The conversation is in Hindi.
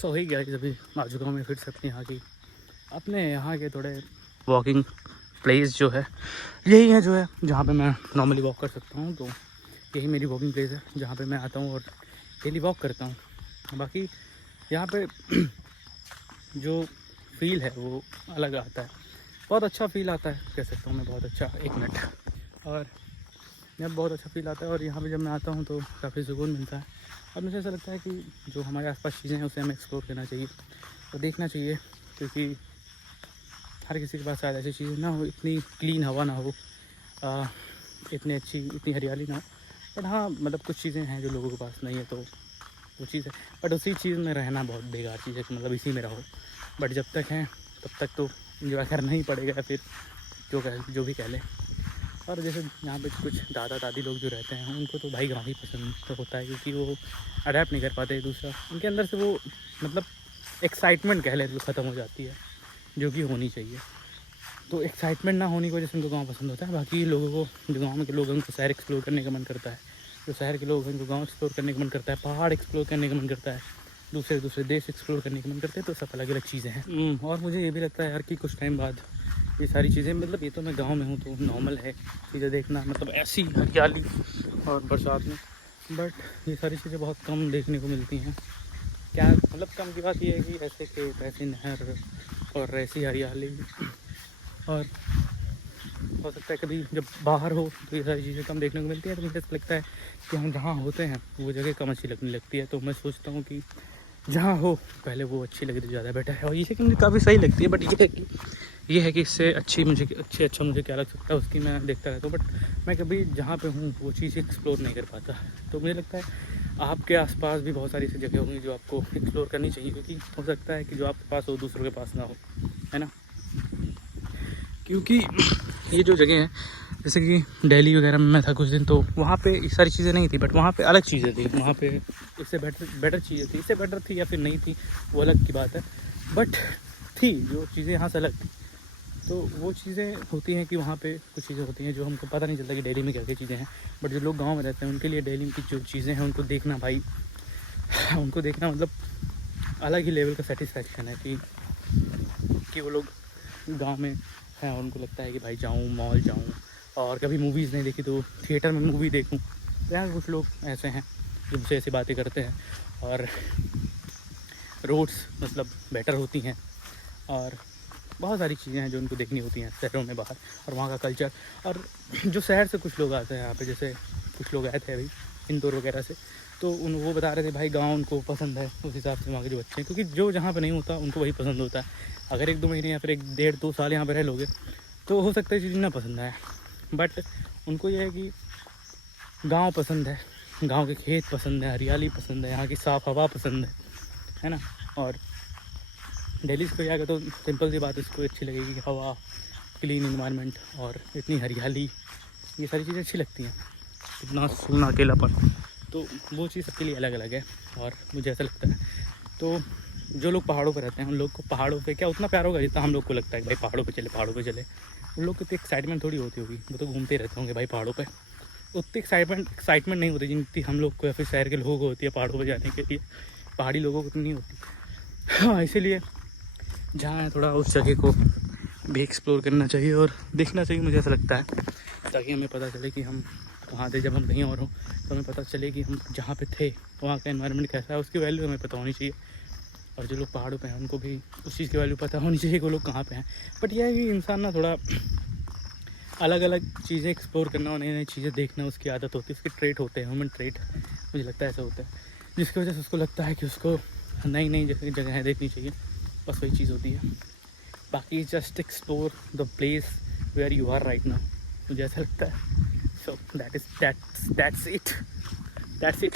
सो ही गया अभी आ चुका हूँ मैं फिर से अपने यहाँ के थोड़े वॉकिंग प्लेस जो है यही है जो है जहाँ पे मैं नॉर्मली वॉक कर सकता हूँ। तो यही मेरी वॉकिंग प्लेस है जहाँ पे मैं आता हूँ और डेली वॉक करता हूँ। बाकी यहाँ पे जो फील है वो अलग आता है, बहुत अच्छा फील आता है कह सकता हूँ मैं, बहुत अच्छा। एक मिनट। और यहाँ बहुत अच्छा फील आता है और यहाँ पे जब मैं आता हूँ तो काफ़ी सुकून मिलता है। और मुझे ऐसा लगता है कि जो हमारे आसपास चीज़ें हैं उसे हमें एक्सप्लोर करना चाहिए और देखना चाहिए, क्योंकि हर किसी के पास शायद ऐसी चीज़ें ना हो, इतनी क्लीन हवा ना हो, इतनी अच्छी इतनी हरियाली ना हो। बट हाँ मतलब कुछ चीज़ें हैं जो लोगों के पास नहीं है, तो वो चीज़ है। बट उसी चीज़ में रहना बहुत बेकार चीज़ है कि मतलब इसी में रहो। बट जब तक हैं तब तक तो इंजॉय करना ही पड़ेगा, फिर जो भी कह लें। और जैसे यहाँ पे कुछ दादा दादी लोग जो रहते हैं उनको तो भाई गाँव ही पसंद तो होता है, क्योंकि वो अडेप्ट नहीं कर पाते। दूसरा उनके अंदर से वो मतलब एक्साइटमेंट कह लेते तो ख़त्म हो जाती है, जो कि होनी चाहिए। तो एक्साइटमेंट ना होने की वजह से उनको गाँव पसंद होता है। बाकी लोगों को, जो गाँव के लोग हैं उनको शहर एक्सप्लोर करने का मन करता है, जो शहर के लोग हैं उनको गाँव एक्सप्लोर करने का मन करता है, पहाड़ एक्सप्लोर करने का मन करता है, दूसरे देश एक्सप्लोर करने का मन करते हैं। तो सब अलग अलग चीज़ें हैं। और मुझे ये भी लगता है यार कि कुछ टाइम बाद ये सारी चीज़ें, मतलब ये तो मैं गांव में हूँ तो नॉर्मल है चीज़ें देखना, मतलब ऐसी हरियाली और बरसात में। बट ये सारी चीज़ें बहुत कम देखने को मिलती हैं। क्या मतलब कम की बात ये है कि ऐसे खेत, ऐसी नहर और ऐसी हरियाली, और हो सकता है कभी जब बाहर हो तो ये सारी चीज़ें कम देखने को मिलती हैं। तो मुझे ऐसा लगता है कि हम जहाँ होते हैं वो जगह कम अच्छी लगने लगती है। तो मैं सोचता हूँ कि जहाँ हो पहले वो अच्छी लगे तो ज़्यादा बेटर है। और ये है कि मुझे काफ़ी सही लगती है, बट ये है कि इससे अच्छा मुझे क्या लग सकता है उसकी मैं देखता रहता हूँ। बट मैं कभी जहाँ पे हूँ वो चीज़ एक्सप्लोर नहीं कर पाता। तो मुझे लगता है आपके आसपास भी बहुत सारी ऐसी जगह होंगी जो आपको एक्सप्लोर करनी चाहिए, क्योंकि हो सकता है कि जो आपके पास हो दूसरों के पास ना हो, है ना। क्योंकि ये जो जगह है, जैसे कि दिल्ली वगैरह में मैं था कुछ दिन, तो वहाँ पे ये सारी चीज़ें नहीं थी, बट वहाँ पे अलग चीज़ें थी। वहाँ पे इससे बेटर चीज़ें थी, इससे बेटर थी या फिर नहीं थी वो अलग की बात है, बट थी जो चीज़ें यहाँ से अलग थी। तो वो चीज़ें होती हैं कि वहाँ पे कुछ चीज़ें होती हैं जो हमको पता नहीं चलता कि दिल्ली में क्या क्या चीज़ें हैं। बट जो लोग गाँव में रहते हैं उनके लिए दिल्ली की जो चीज़ें हैं उनको देखना भाई, उनको देखना मतलब अलग ही लेवल का सेटिस्फैक्शन है कि वो लोग गाँव में हैं और उनको लगता है कि भाई जाऊँ मॉल जाऊँ, और कभी मूवीज़ नहीं देखी तो थिएटर में मूवी देखूँ। तो यहाँ कुछ लोग ऐसे हैं जो मुझसे ऐसी बातें करते हैं। और रोड्स मतलब बेटर होती हैं, और बहुत सारी चीज़ें हैं जो उनको देखनी होती हैं शहरों में बाहर, और वहाँ का कल्चर। और जो शहर से कुछ लोग आते हैं यहाँ पे, जैसे कुछ लोग आए थे अभी इंदौर वगैरह से, तो वो बता रहे थे भाई गाँव उनको पसंद है, उस हिसाब से वहाँ के जो बच्चे हैं, क्योंकि जो जहाँ पे नहीं होता उनको वही पसंद होता है। अगर 1-2 महीने या फिर 1-1.5-2 साल यहाँ पर रह लोगे तो हो सकता है चीज़ ना पसंद आए, बट उनको ये है कि गाँव पसंद है, गाँव के खेत पसंद है, हरियाली पसंद है, यहाँ की साफ़ हवा पसंद है ना। और दिल्ली से कोई आएगा तो सिंपल सी बात इसको अच्छी लगेगी कि हवा, क्लीन इन्वायरमेंट और इतनी हरियाली, ये सारी चीज़ें अच्छी लगती हैं। इतना सुना अकेलापन, तो वो चीज़ सबके लिए अलग अलग है और मुझे ऐसा लगता है। तो जो लोग पहाड़ों पर रहते हैं उन लोग को पहाड़ों पे क्या उतना प्यार होगा जितना हम लोग को लगता है कि भाई पहाड़ों पे चले। उन लोग को तो एक्साइटमेंट थोड़ी होती होगी, वो तो घूमते रहते होंगे भाई पहाड़ों पे। उतनी एक्साइटमेंट नहीं होती जितनी हम लोग को या फिर शहर के लोगों को होती है पहाड़ों पर जाने के लिए। पहाड़ी लोगों को तो नहीं होती। हाँ, इसीलिए जहाँ है थोड़ा उस जगह को भी एक्सप्लोर करना चाहिए और देखना चाहिए, मुझे ऐसा लगता है, ताकि हमें पता चले कि हम कहाँ थे। जब हम कहीं और हों तो हमें पता चले कि हम जहाँ पे थे वहाँ का एनवायरनमेंट कैसा है, उसकी वैल्यू हमें पता होनी चाहिए। और जो लोग पहाड़ों पे हैं उनको भी उस चीज़ की वैल्यू पता होनी चाहिए कि वो लोग कहाँ पे हैं। बट यह है कि इंसान ना थोड़ा अलग अलग चीज़ें एक्सप्लोर करना और नई नई चीज़ें देखना उसकी आदत होती है, उसके ट्रेट होते हैं, ह्यूमन ट्रेट मुझे लगता है ऐसा होता है, जिसकी वजह से उसको लगता है कि उसको नई नई जगहें देखनी चाहिए। बस वही चीज़ होती है। बाकी just explore the place where you are right now, मुझे ऐसा लगता है। So that's it.